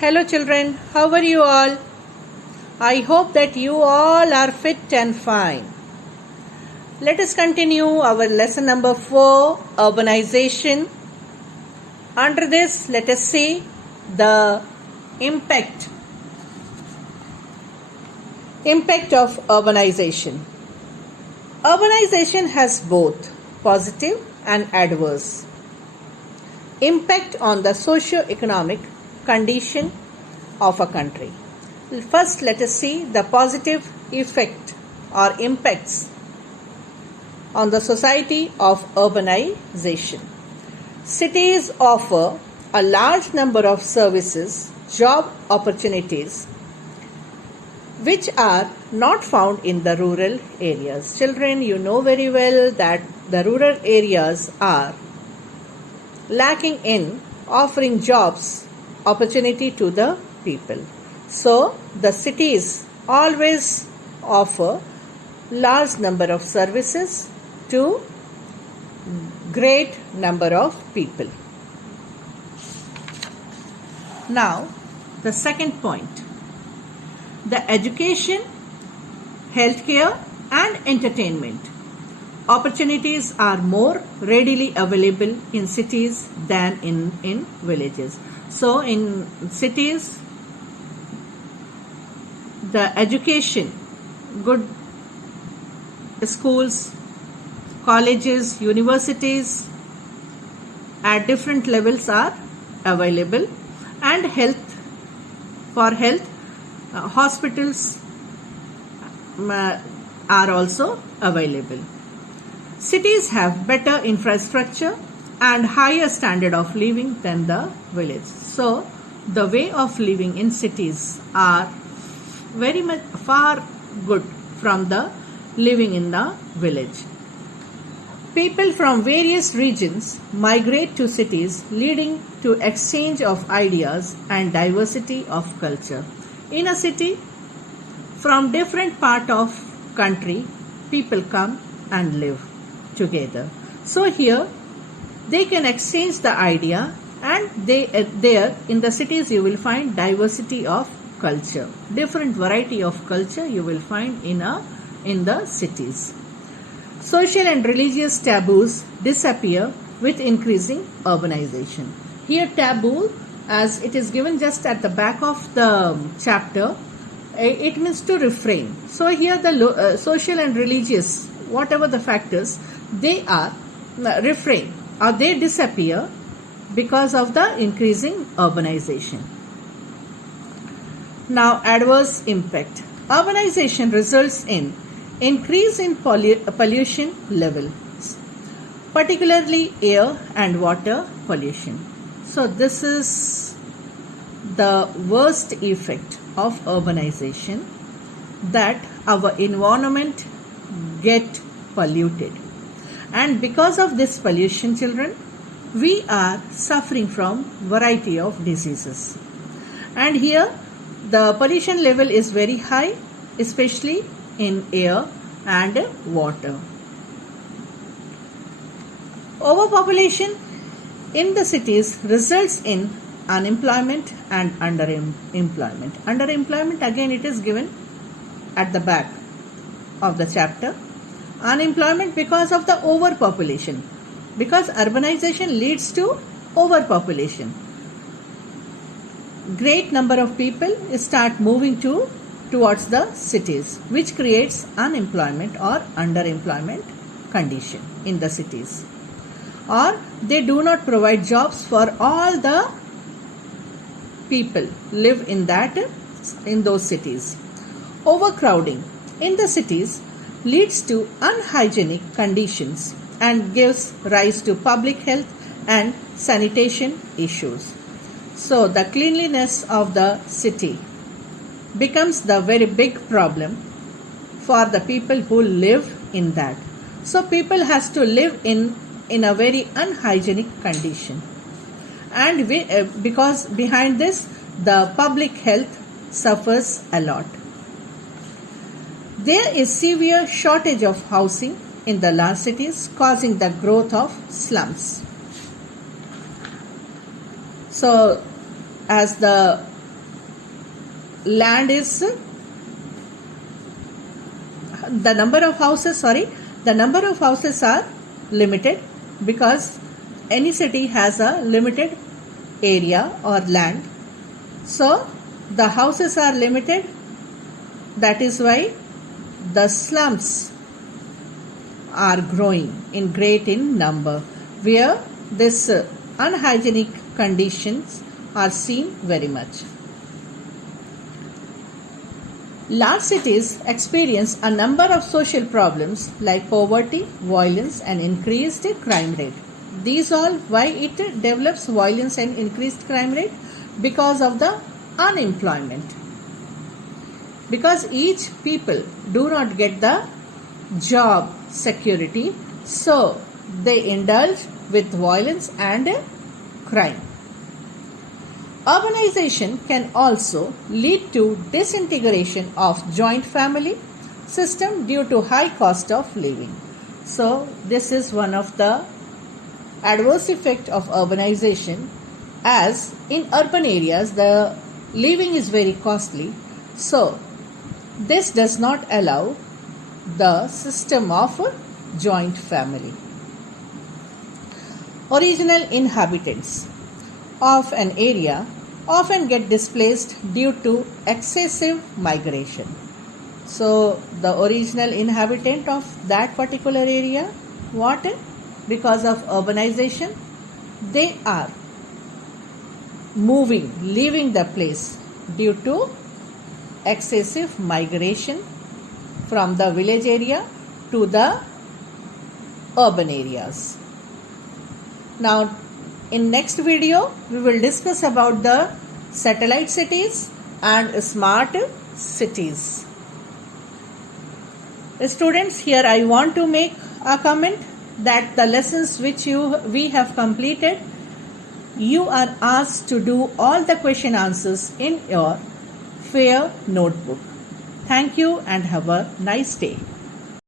Hello children, how are you all? I hope that you all are fit and fine. Let us continue our lesson number 4, urbanization. Under this, let us see the impact of urbanization. Urbanization has both positive and adverse impact on the socio-economic condition of a country. First, let us see the positive effect or impacts on the society of urbanization. Cities offer a large number of services, job opportunities, which are not found in the rural areas. Children, you know very well that the rural areas are lacking in offering jobs opportunity to the people. So the cities always offer large number of services to great number of people. Now the second point, the education, healthcare and entertainment opportunities are more readily available in cities than in villages. So in cities, the education, good schools, colleges, universities at different levels are available, and hospitals are also available. Cities have better infrastructure and higher standard of living than the village. So the way of living in cities are very much far good from the living in the village. People from various regions migrate to cities, leading to exchange of ideas and diversity of culture. In a city, from different part of country, people come and live together. So here they can exchange the idea, and there in the cities you will find diversity of culture, different variety of culture you will find in the cities. Social and religious taboos disappear with increasing urbanization. Here taboo, as it is given just at the back of the chapter, it means to refrain. So here the social and religious, whatever the factors, they are refrain or they disappear because of the increasing urbanization. Now adverse impact. Urbanization results in increase in pollution levels, particularly air and water pollution. So this is the worst effect of urbanization, that our environment get polluted, and because of this pollution, children, we are suffering from variety of diseases. And here the pollution level is very high, especially in air and water. Overpopulation in the cities results in unemployment and underemployment. Underemployment, again it is given at the back of the chapter. Unemployment because of the overpopulation, because urbanization leads to overpopulation. Great number of people start moving towards the cities, which creates unemployment or underemployment condition in the cities. Or they do not provide jobs for all the people live in those cities. Overcrowding in the cities leads to unhygienic conditions and gives rise to public health and sanitation issues. So the cleanliness of the city becomes the very big problem for the people who live in that. So people has to live in a very unhygienic condition, and because behind this the public health suffers a lot. There is severe shortage of housing in the large cities, causing the growth of slums. So as the land is the number of houses are limited, because any city has a limited area or land. So the houses are limited. That is why the slums are growing in great in number, where this unhygienic conditions are seen very much. Large cities experience a number of social problems like poverty, violence and increased crime rate. These all, why it develops violence and increased crime rate? Because of the unemployment. Because each people do not get the job security, so they indulge with violence and crime. Urbanization can also lead to disintegration of joint family system due to high cost of living. So this is one of the adverse effect of urbanization, as in urban areas the living is very costly. So this does not allow the system of joint family. Original inhabitants of an area often get displaced due to excessive migration. So the original inhabitant of that particular area, what? Because of urbanization, they are leaving the place due to excessive migration from the village area to the urban areas. Now, in next video, we will discuss about the satellite cities and smart cities. Students, here I want to make a comment that the lessons which we have completed, you are asked to do all the question answers in your fair notebook. Thank you and have a nice day.